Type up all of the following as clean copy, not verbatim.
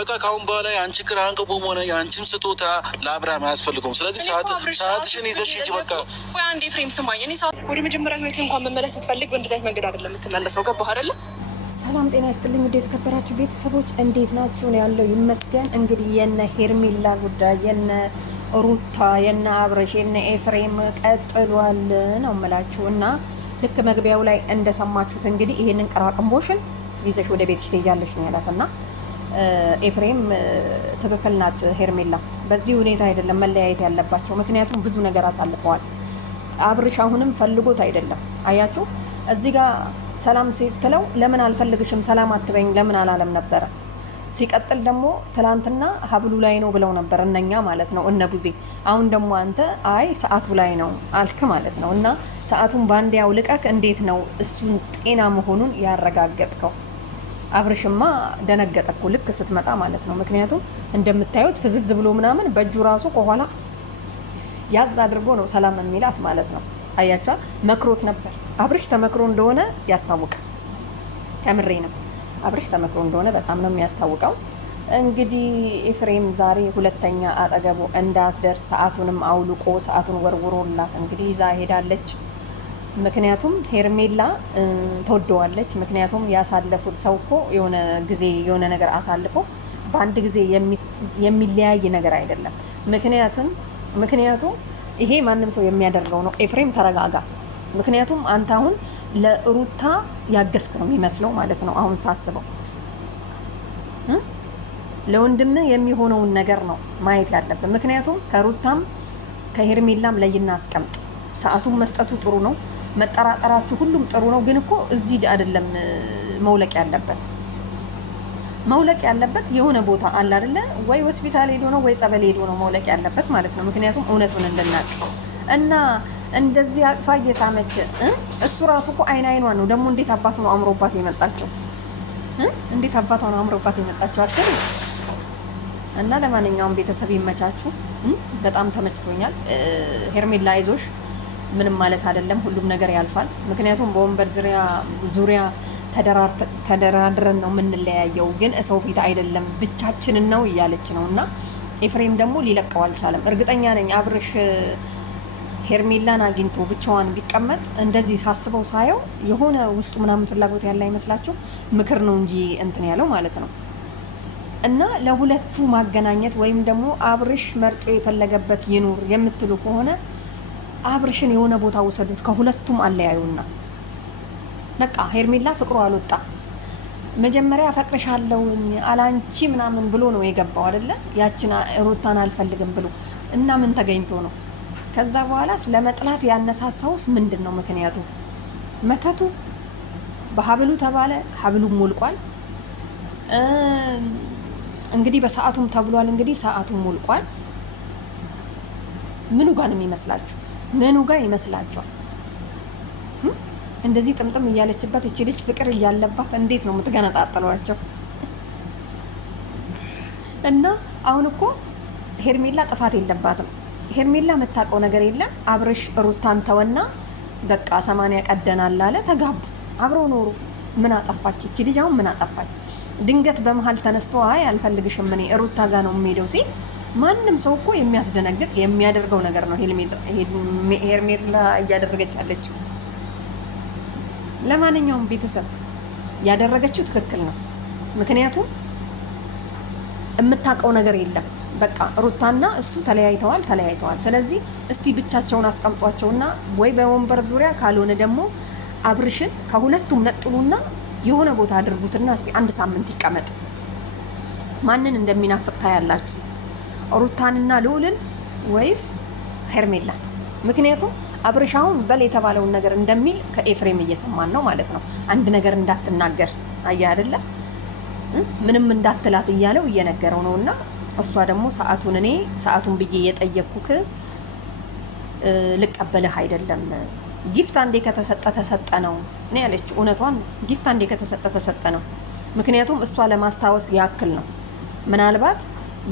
በቃ ካሁን በኋላ የአንቺ ክራንቅቡም ሆነ የአንቺም ስጦታ ለአብርሃም አያስፈልገውም። ስለዚህ ሰዓትሽን ይዘሽ ሂጂ። በቃ ወይ አንዴ ፍሬም ስማኝ። እኔ ሰዓት ወደ መጀመሪያ ህይወቴ እንኳን መመለስ ብትፈልግ በእንደዚህ አይነት መንገድ አይደለም የምትመለሰው። ገባህ አይደለ? ሰላም ጤና ይስጥልኝ። ውድ የተከበራችሁ ቤተሰቦች እንዴት ናችሁ? ነው ያለው ይመስገን። እንግዲህ የነ ሄርሜላ ጉዳይ የነ ሩታ የነ አብረሽ የነ ኤፍሬም ቀጥሏል ነው የምላችሁ። እና ልክ መግቢያው ላይ እንደሰማችሁት እንግዲህ ይሄንን ቅራቅንቦሽን ይዘሽ ወደ ቤትሽ ትሄጃለሽ ነው ያላት። እና ኤፍሬም ትክክል ናት ሄርሜላ፣ በዚህ ሁኔታ አይደለም መለያየት ያለባቸው። ምክንያቱም ብዙ ነገር አሳልፈዋል። አብርሽ አሁንም ፈልጎት አይደለም። አያችሁ እዚህ ጋር ሰላም ስትለው ለምን አልፈልግሽም ሰላም አትበኝ ለምን አላለም ነበረ። ሲቀጥል ደግሞ ትላንትና ሀብሉ ላይ ነው ብለው ነበር እነኛ ማለት ነው እነ ቡዜ። አሁን ደግሞ አንተ አይ ሰዓቱ ላይ ነው አልክ ማለት ነው። እና ሰዓቱን ባንዴ አውልቀክ እንዴት ነው እሱን ጤና መሆኑን ያረጋገጥከው? አብርሽማ ደነገጠኩ ልክ ስትመጣ ማለት ነው። ምክንያቱም እንደምታዩት ፍዝዝ ብሎ ምናምን በእጁ ራሱ ከኋላ ያዝ አድርጎ ነው ሰላም የሚላት ማለት ነው። አያቻ መክሮት ነበር። አብርሽ ተመክሮ እንደሆነ ያስታውቃል። ከምሬ ነው። አብርሽ ተመክሮ እንደሆነ በጣም ነው የሚያስታውቀው። እንግዲህ ኤፍሬም ዛሬ ሁለተኛ አጠገቡ እንዳትደርስ ሰዓቱንም አውልቆ ሰዓቱን ወርውሮላት እንግዲህ ይዛ ሄዳለች። ምክንያቱም ሄርሜላ ተወደዋለች። ምክንያቱም ያሳለፉት ሰው እኮ የሆነ ጊዜ የሆነ ነገር አሳልፎ በአንድ ጊዜ የሚለያይ ነገር አይደለም። ምክንያቱም ይሄ ማንም ሰው የሚያደርገው ነው። ኤፍሬም ተረጋጋ። ምክንያቱም አንተ አሁን ለሩታ ያገዝክ ነው የሚመስለው ማለት ነው። አሁን ሳስበው ለወንድም የሚሆነውን ነገር ነው ማየት ያለብን። ምክንያቱም ከሩታም ከሄርሜላም ለይና አስቀምጥ። ሰዓቱን መስጠቱ ጥሩ ነው፣ መጠራጠራችሁ ሁሉም ጥሩ ነው። ግን እኮ እዚህ አይደለም መውለቅ ያለበት የሆነ ቦታ አለ አይደለ? ወይ ሆስፒታል ሄዶ ነው ወይ ጸበል ሄዶ ነው መውለቅ ያለበት ማለት ነው። ምክንያቱም እውነቱን እንድናቅ እና እንደዚህ አቅፋ እየሳመች እሱ ራሱ እኮ አይኗ ነው ደግሞ። እንዴት አባቱ ነው አምሮባት የመጣቸው? እንዴት አባቷ ነው አምሮባት የመጣቸው አትል። እና ለማንኛውም ቤተሰብ ይመቻችሁ። በጣም ተመችቶኛል። ሄርሜላ አይዞሽ፣ ምንም ማለት አይደለም፣ ሁሉም ነገር ያልፋል። ምክንያቱም በወንበር ዙሪያ ተደራድረን ነው የምንለያየው፣ ግን ሰው ፊት አይደለም ብቻችንን ነው እያለች ነው። እና ኤፍሬም ደግሞ ሊለቀው አልቻለም። እርግጠኛ ነኝ አብርሽ ሄርሜላን አግኝቶ ብቻዋን ቢቀመጥ እንደዚህ ሳስበው ሳየው የሆነ ውስጡ ምናምን ፍላጎት ያለ አይመስላችሁ? ምክር ነው እንጂ እንትን ያለው ማለት ነው። እና ለሁለቱ ማገናኘት ወይም ደግሞ አብርሽ መርጦ የፈለገበት ይኑር የምትሉ ከሆነ አብርሽን የሆነ ቦታ ውሰዱት፣ ከሁለቱም አለያዩና በቃ ሄርሜላ ፍቅሩ አልወጣ። መጀመሪያ አፈቅርሻለሁ አላንቺ ምናምን ብሎ ነው የገባው አይደለ? ያችን ሩታን አልፈልግም ብሎ እና ምን ተገኝቶ ነው? ከዛ በኋላ ለመጥላት ያነሳሳውስ ምንድን ነው ምክንያቱ? መተቱ በሀብሉ ተባለ፣ ሀብሉም ሞልቋል። እንግዲህ በሰዓቱም ተብሏል፣ እንግዲህ ሰዓቱም ሞልቋል። ምኑ ጋር ነው የሚመስላችሁ? ምኑ ጋር ይመስላችኋል? እንደዚህ ጥምጥም እያለችበት እቺ ልጅ ፍቅር እያለባት እንዴት ነው የምትገነጣጥሏቸው? እና አሁን እኮ ሄርሜላ ጥፋት የለባትም። ሄርሜላ የምታውቀው ነገር የለም። አብርሽ ሩታን ተወና በቃ 80 ቀደናል አለ፣ ተጋቡ፣ አብረው ኖሩ። ምን አጠፋች እቺ ልጅ? አሁን ምን አጠፋች? ድንገት በመሀል ተነስቶ አይ አልፈልግሽም እኔ ሩታ ጋር ነው የሚሄደው ሲል ማንም ሰው እኮ የሚያስደነግጥ የሚያደርገው ነገር ነው ሄርሜላ እያደረገች ያለችው። ለማንኛውም ቤተሰብ ያደረገችው ትክክል ነው። ምክንያቱም የምታውቀው ነገር የለም። በቃ ሩታና እሱ ተለያይተዋል። ስለዚህ እስቲ ብቻቸውን አስቀምጧቸውና ወይ በወንበር ዙሪያ ካልሆነ ደግሞ አብርሽን ከሁለቱም ነጥሉና የሆነ ቦታ አድርጉትና እስቲ አንድ ሳምንት ይቀመጥ። ማንን እንደሚናፍቅ ታያላችሁ? ሩታንና ልዑልን ወይስ ሄርሜላ? ምክንያቱም አብርሻውን በል የተባለውን ነገር እንደሚል ከኤፍሬም እየሰማን ነው ማለት ነው። አንድ ነገር እንዳትናገር አያ አይደለ? ምንም እንዳትላት እያለው እየነገረው ነውና እሷ ደግሞ ሰዓቱን ብዬ የጠየቅኩክ ልቀበልህ አይደለም። ጊፍት አንዴ ከተሰጠ ተሰጠ ነው ያለችው። እውነቷን ጊፍት አንዴ ከተሰጠ ተሰጠ ነው። ምክንያቱም እሷ ለማስታወስ ያክል ነው። ምናልባት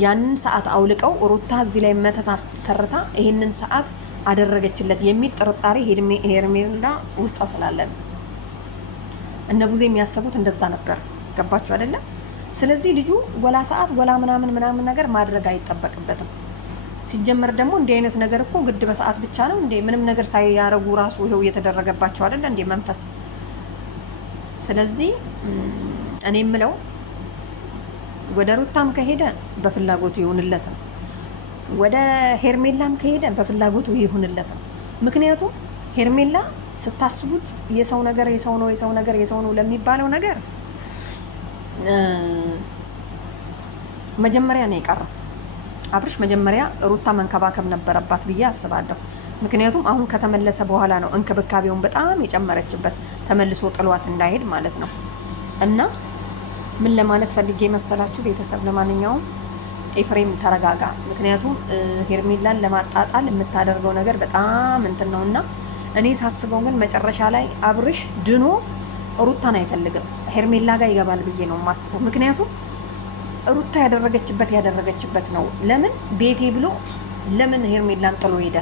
ያንን ሰዓት አውልቀው ሩታ እዚህ ላይ መተት አሰርታ ይሄንን ሰዓት አደረገችለት የሚል ጥርጣሬ ሄርሜላ ውስጧ ስላለ ነው። እነ ቡዜ የሚያስቡት እንደዛ ነበር። ገባችሁ አይደለ? ስለዚህ ልጁ ወላ ሰዓት ወላ ምናምን ነገር ማድረግ አይጠበቅበትም። ሲጀመር ደግሞ እንዲህ አይነት ነገር እኮ ግድ በሰዓት ብቻ ነው እንዴ? ምንም ነገር ሳያረጉ ራሱ ይሄው እየተደረገባቸው አይደለ እንዴ መንፈስ። ስለዚህ እኔ የምለው ወደ ሩታም ከሄደ በፍላጎቱ ይሁንለት ነው፣ ወደ ሄርሜላም ከሄደ በፍላጎቱ ይሁንለት ነው። ምክንያቱም ሄርሜላ ስታስቡት የሰው ነገር የሰው ነው፣ የሰው ነገር የሰው ነው ለሚባለው ነገር መጀመሪያ ነው የቀረው። አብርሽ መጀመሪያ ሩታ መንከባከብ ነበረባት ብዬ አስባለሁ። ምክንያቱም አሁን ከተመለሰ በኋላ ነው እንክብካቤውን በጣም የጨመረችበት፣ ተመልሶ ጥሏት እንዳይሄድ ማለት ነው። እና ምን ለማለት ፈልጌ መሰላችሁ ቤተሰብ፣ ለማንኛውም ኤፍሬም ተረጋጋ። ምክንያቱም ሄርሜላን ለማጣጣል የምታደርገው ነገር በጣም እንትን ነው። እና እኔ ሳስበው ግን መጨረሻ ላይ አብርሽ ድኖ ሩታን አይፈልግም፣ ሄርሜላ ጋር ይገባል ብዬ ነው የማስበው። ምክንያቱም ሩታ ያደረገችበት ነው። ለምን ቤቴ ብሎ ለምን ሄርሜላን ጥሎ ሄደ?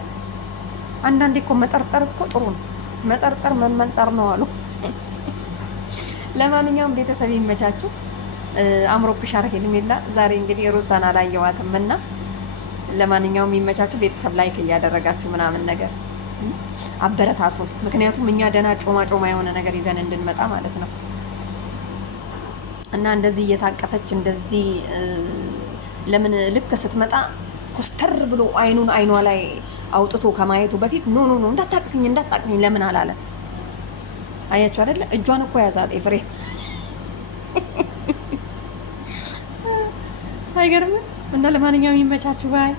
አንዳንዴ እኮ መጠርጠር እኮ ጥሩ ነው። መጠርጠር መመንጠር ነው አሉ። ለማንኛውም ቤተሰብ ይመቻችሁ። አምሮብሻል ሄርሜላ። ዛሬ እንግዲህ ሩታን አላየዋትም እና ለማንኛውም ይመቻችሁ ቤተሰብ። ላይክ እያደረጋችሁ ምናምን ነገር አበረታቱን። ምክንያቱም እኛ ደህና ጮማ የሆነ ነገር ይዘን እንድንመጣ ማለት ነው። እና እንደዚህ እየታቀፈች እንደዚህ ለምን ልክ ስትመጣ ኮስተር ብሎ አይኗ ላይ አውጥቶ ከማየቱ በፊት ኖ እንዳታቅፍኝ ለምን አላለም? አያችሁ አይደለ? እጇን እኮ ያዛት ኤፍሬም። አይገርምም? እና ለማንኛውም ይመቻችሁ ባይ